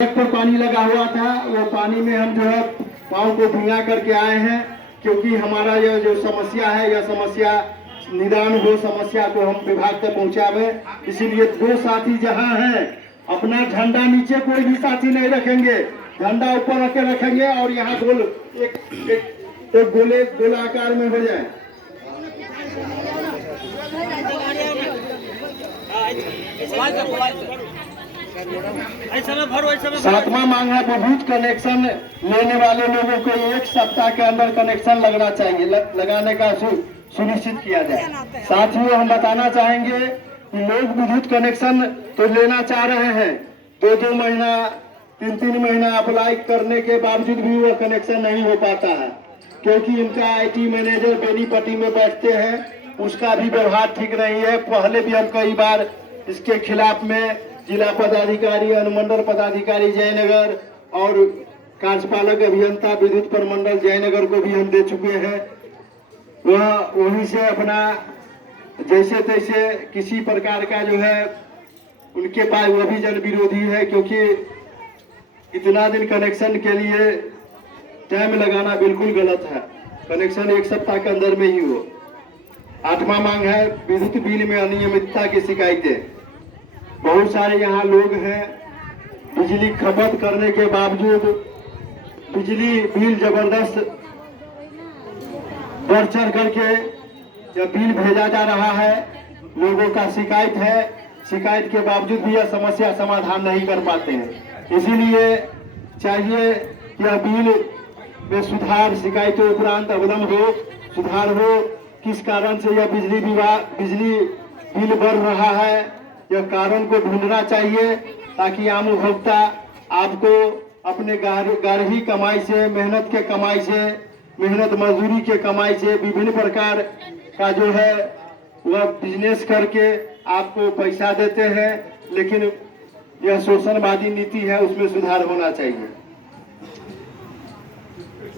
सड़क पर पानी लगा हुआ था, वो पानी में हम जो है पाँव को भींगा करके आए हैं, क्योंकि हमारा यह जो समस्या है, यह समस्या निदान हो, समस्या को हम विभाग तक पहुंचावे। इसीलिए दो साथी जहां हैं, अपना झंडा नीचे कोई भी साथी नहीं रखेंगे, झंडा ऊपर रख के रखेंगे और यहाँ गोल एक गोलाकार में हो जाए। सातवां मांग है विद्युत कनेक्शन लेने वाले लोगों को 1 सप्ताह के अंदर कनेक्शन लगना चाहिए, लगाने का सुनिश्चित किया जाए। साथ ही हम बताना चाहेंगे कि लोग विद्युत कनेक्शन तो लेना चाह रहे हैं, 2-2 महीना 3-3 महीना अप्लाई करने के बावजूद भी वो कनेक्शन नहीं हो पाता है, क्योंकि इनका IT मैनेजर बेनीपट्टी में बैठते हैं, उसका भी व्यवहार ठीक नहीं है। पहले भी हम कई बार इसके खिलाफ में जिला पदाधिकारी, अनुमंडल पदाधिकारी जयनगर और कार्यपालक अभियंता विद्युत प्रमंडल जयनगर को भी हम दे चुके हैं। वह वहीं से अपना जैसे तैसे किसी प्रकार का जो है उनके पास, वह भी जन विरोधी है, क्योंकि इतना दिन कनेक्शन के लिए टाइम लगाना बिल्कुल गलत है। कनेक्शन 1 सप्ताह के अंदर में ही हो। 8वां मांग है विद्युत बिल में अनियमितता की शिकायतें। बहुत सारे यहाँ लोग हैं, बिजली खपत करने के बावजूद बिजली बिल जबरदस्त बढ़ चढ़ करके जब बिल भेजा जा रहा है, लोगों का शिकायत है, शिकायत के बावजूद भी यह समस्या समाधान नहीं कर पाते हैं। इसीलिए चाहिए कि यह बिल में सुधार, शिकायतों उपरांत अवलंब हो, सुधार हो। किस कारण से यह बिजली बिल बढ़ रहा है, यह कारण को ढूंढना चाहिए, ताकि आम उपभोक्ता आपको अपने गारही कमाई से, मेहनत के कमाई से, मेहनत मजदूरी के कमाई से, विभिन्न प्रकार का जो है वह बिजनेस करके आपको पैसा देते हैं, लेकिन यह शोषणवादी नीति है, उसमें सुधार होना चाहिए।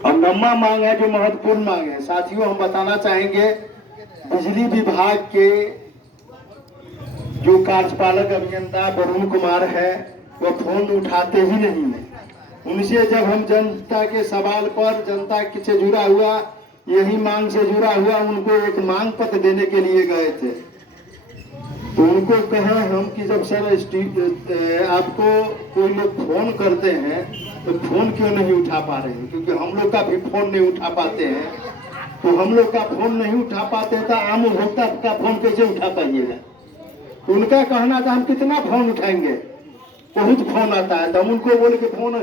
और 9वां मांग है जो महत्वपूर्ण मांग है, साथियों हम बताना चाहेंगे, बिजली विभाग के जो कार्यपालक अभियंता वरुण कुमार है, वह फोन उठाते ही नहीं है। उनसे जब हम जनता के सवाल पर, जनता से जुड़ा हुआ, यही मांग से जुड़ा हुआ, उनको एक मांग पत्र देने के लिए गए थे, तो उनको कहे हम कि जब सर आपको कोई लोग फोन करते हैं तो फोन क्यों नहीं उठा पा रहे हैं, क्योंकि हम लोग का भी फोन नहीं उठा पाते हैं। तो हम लोग का फोन नहीं उठा पाते हैं तो आम उपभोक्ता का फोन कैसे उठा पाइएगा। तो उनका कहना था हम कितना फोन उठाएंगे, बहुत फोन आता है। तो हम उनको बोले कि फोन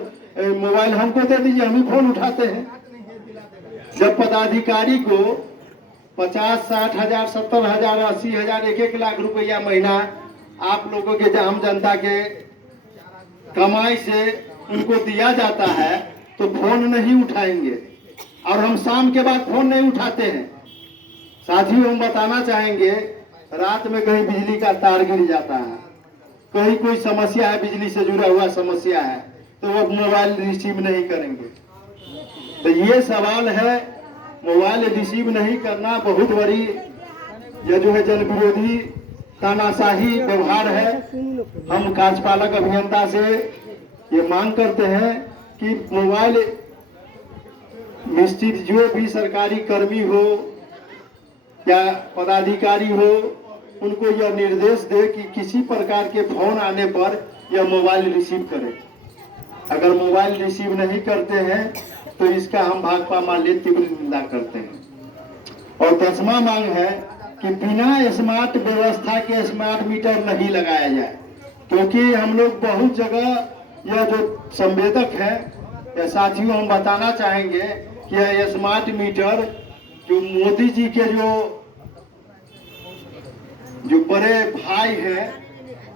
मोबाइल हमको दे दीजिए, हम ही फोन उठाते हैं। जब पदाधिकारी को 50-60 हजार, 70 हजार, 80 हजार, 1-1 लाख रुपया महीना आप लोगों के, आम जनता के कमाई से उनको दिया जाता है, तो फोन नहीं उठाएंगे, और हम शाम के बाद फोन नहीं उठाते हैं। साथियों हम बताना चाहेंगे, रात में कहीं बिजली का तार गिर जाता है, कहीं कोई समस्या है, बिजली से जुड़ा हुआ समस्या है, तो वो मोबाइल रिसीव नहीं करेंगे। तो ये सवाल है, मोबाइल रिसीव नहीं करना बहुत बड़ी यह जो है जन विरोधी तानाशाही व्यवहार है। हम कार्यपालक अभियंता से ये मांग करते हैं कि मोबाइल निश्चित जो भी सरकारी कर्मी हो या पदाधिकारी हो, उनको यह निर्देश दे कि किसी प्रकार के फोन आने पर यह मोबाइल रिसीव करें। अगर मोबाइल रिसीव नहीं करते हैं तो इसका हम भाकपा माले तीव्र निंदा करते हैं। और 10वां मांग है कि बिना स्मार्ट व्यवस्था के स्मार्ट मीटर नहीं लगाया जाए, क्योंकि हम लोग बहुत जगह यह जो संवेदक है, साथियों हम बताना चाहेंगे कि यह स्मार्ट मीटर जो मोदी जी के जो बड़े भाई है,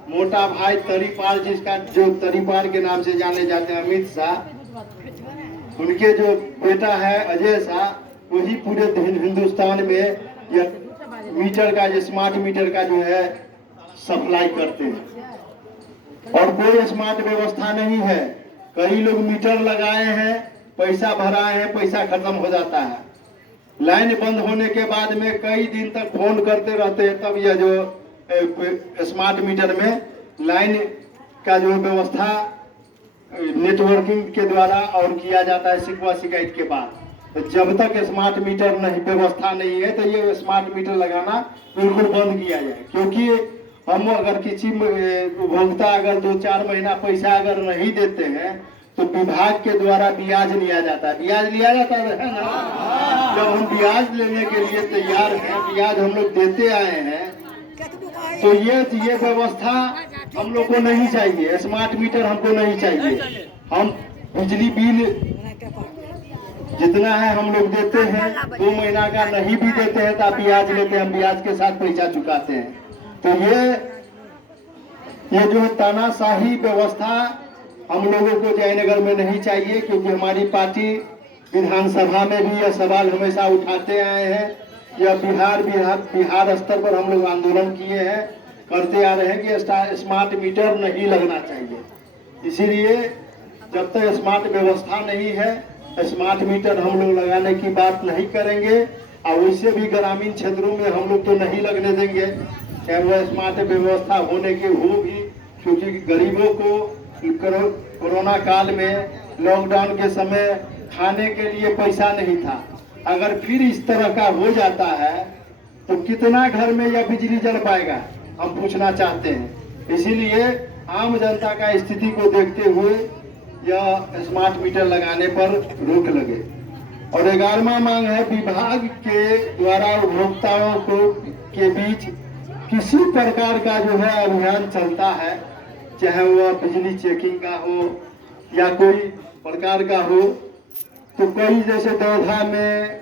मोटा भाई तरीपाल, जिसका जो तरीपाल के नाम से जाने जाते हैं, अमित शाह, उनके जो बेटा है अजय शाह, वही पूरे हिंदुस्तान में यह मीटर का, स्मार्ट मीटर का जो है सप्लाई करते हैं। और कोई स्मार्ट व्यवस्था नहीं है, कई लोग मीटर लगाए हैं, पैसा भराए हैं, पैसा खत्म हो जाता है, लाइन बंद होने के बाद में कई दिन तक फोन करते रहते हैं, तब यह जो स्मार्ट मीटर में लाइन का जो व्यवस्था नेटवर्किंग के द्वारा और किया जाता है शिकवा शिकायत के बाद। तो जब तक स्मार्ट मीटर नहीं व्यवस्था नहीं है तो ये स्मार्ट मीटर लगाना बिल्कुल बंद किया जाए, क्योंकि हम अगर किसी उपभोक्ता अगर 2-4 महीना पैसा अगर नहीं देते हैं तो विभाग के द्वारा ब्याज लिया जाता है। ब्याज लिया जाता है ना, जब हम ब्याज लेने के लिए तैयार हैं, ब्याज हम लोग देते आए हैं, तो ये व्यवस्था हम लोग को नहीं चाहिए। स्मार्ट मीटर हमको नहीं चाहिए। हम बिजली बिल जितना है हम लोग देते हैं, 2 महीना का नहीं भी देते हैं तो ब्याज लेते हैं, हम ब्याज के साथ पैसा चुकाते हैं। तो ये जो तानाशाही व्यवस्था हम लोगों को जयनगर में नहीं चाहिए, क्योंकि हमारी पार्टी विधानसभा में भी यह सवाल हमेशा उठाते आए हैं। यह बिहार स्तर पर हम लोग आंदोलन किए हैं, करते आ रहे हैं कि स्मार्ट मीटर नहीं लगना चाहिए। इसीलिए जब तक स्मार्ट व्यवस्था नहीं है, स्मार्ट मीटर हम लोग लगाने की बात नहीं करेंगे। और वैसे भी ग्रामीण क्षेत्रों में हम लोग तो नहीं लगने देंगे, चाहे वह स्मार्ट व्यवस्था होने की हो भी, क्योंकि गरीबों को कोरोना काल में लॉकडाउन के समय खाने के लिए पैसा नहीं था। अगर फिर इस तरह का हो जाता है तो कितना घर में यह बिजली जल पाएगा, हम पूछना चाहते हैं। इसीलिए आम जनता का स्थिति को देखते हुए यह स्मार्ट मीटर लगाने पर रोक लगे। और 11वां मांग है, विभाग के द्वारा उपभोक्ताओं को के बीच किसी प्रकार का जो है अभियान चलता है, चाहे वह बिजली चेकिंग का हो या कोई प्रकार का हो, तो कई जैसे दौधा में